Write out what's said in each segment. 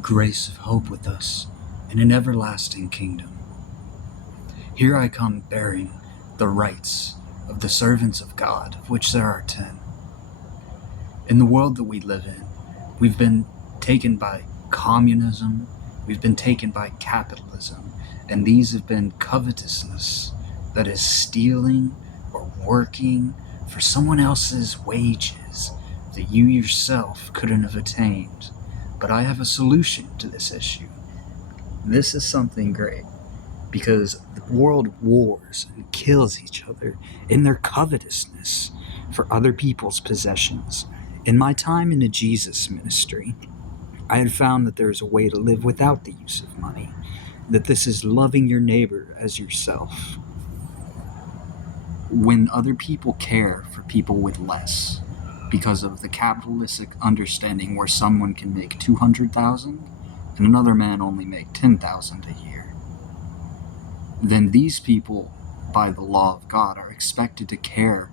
grace of hope with us in an everlasting kingdom. Here I come bearing the rights of the servants of God, of which there are 10. In the world that we live in, we've been taken by communism, we've been taken by capitalism, and these have been covetousness that is stealing or working for someone else's wages that you yourself couldn't have attained. But I have a solution to this issue. This is something great, because the world wars and kills each other in their covetousness for other people's possessions. In my time in the Jesus ministry, I had found that there is a way to live without the use of money, that this is loving your neighbor as yourself. When other people care for people with less, because of the capitalistic understanding where someone can make $200,000 and another man only make $10,000 a year, then these people, by the law of God, are expected to care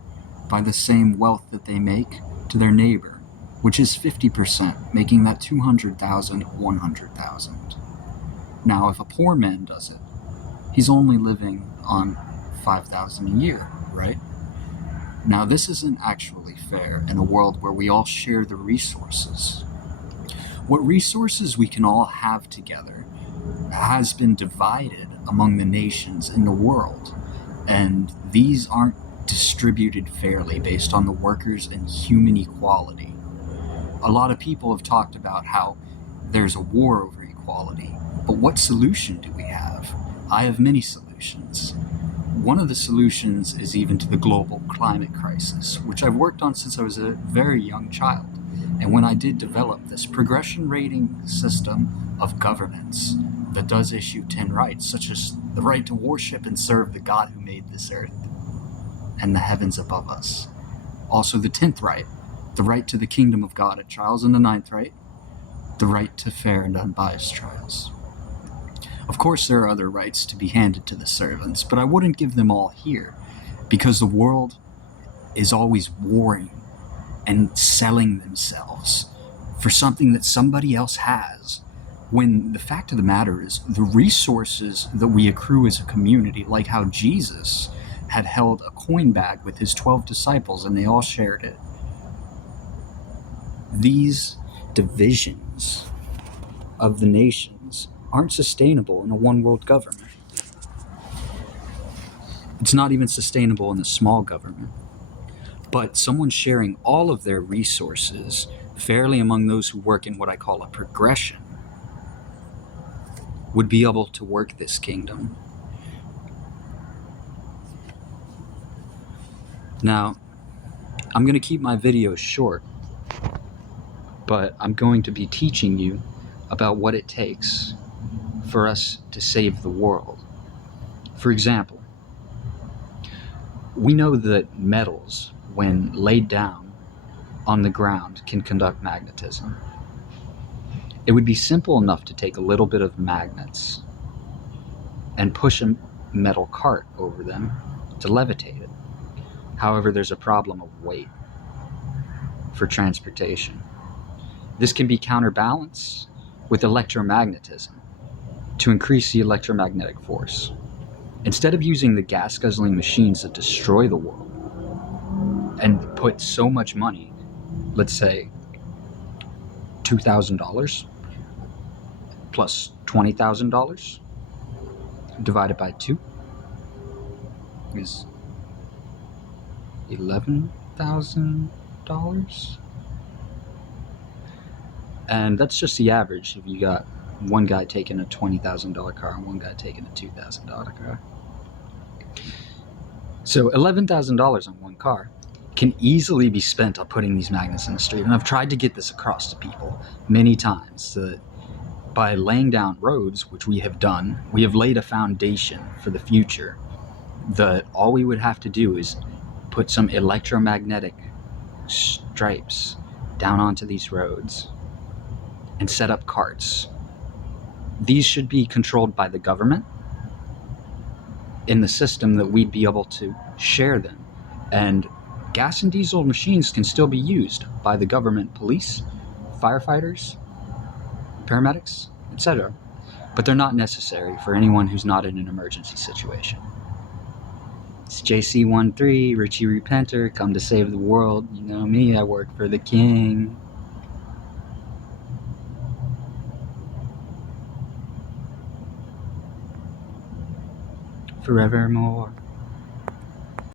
by the same wealth that they make to their neighbor, which is 50%, making that $200,000 $100,000. Now, if a poor man does it, he's only living on $5,000 a year, right? Now, this isn't actually fair in a world where we all share the resources. What resources we can all have together has been divided among the nations in the world, and these aren't distributed fairly based on the workers and human equality. A lot of people have talked about how there's a war over equality, but what solution do we have? I have many solutions. One of the solutions is even to the global climate crisis, which I've worked on since I was a very young child. And when I did develop this progression rating system of governance that does issue 10 rights, such as the right to worship and serve the God who made this earth and the heavens above us. Also the 10th right, the right to the kingdom of God at trials, and the 9th right, the right to fair and unbiased trials. Of course, there are other rights to be handed to the servants, but I wouldn't give them all here, because the world is always warring and selling themselves for something that somebody else has, when the fact of the matter is the resources that we accrue as a community, like how Jesus had held a coin bag with his 12 disciples and they all shared it. These divisions of the nations aren't sustainable in a one-world government. It's not even sustainable in a small government. But someone sharing all of their resources fairly among those who work in what I call a progression would be able to work this kingdom. Now, I'm going to keep my videos short, but I'm going to be teaching you about what it takes for us to save the world. For example, we know that metals, when laid down on the ground, can conduct magnetism. It would be simple enough to take a little bit of magnets and push a metal cart over them to levitate it. However, there's a problem of weight for transportation. This can be counterbalanced with electromagnetism to increase the electromagnetic force. Instead of using the gas guzzling machines that destroy the world and put so much money, let's say $2,000 plus $20,000 divided by 2 is $11,000. And that's just the average if you got one guy taking a $20,000 car and one guy taking a $2,000 car. So $11,000 on one car can easily be spent on putting these magnets in the street. And I've tried to get this across to people many times, so that by laying down roads, which we have done, we have laid a foundation for the future, that all we would have to do is put some electromagnetic stripes down onto these roads and set up carts. These should be controlled by the government in the system that we'd be able to share them. And gas and diesel machines can still be used by the government police, firefighters, paramedics, etc. But they're not necessary for anyone who's not in an emergency situation. It's JC13, Richie Repenter, come to save the world. You know me, I work for the king. Forevermore.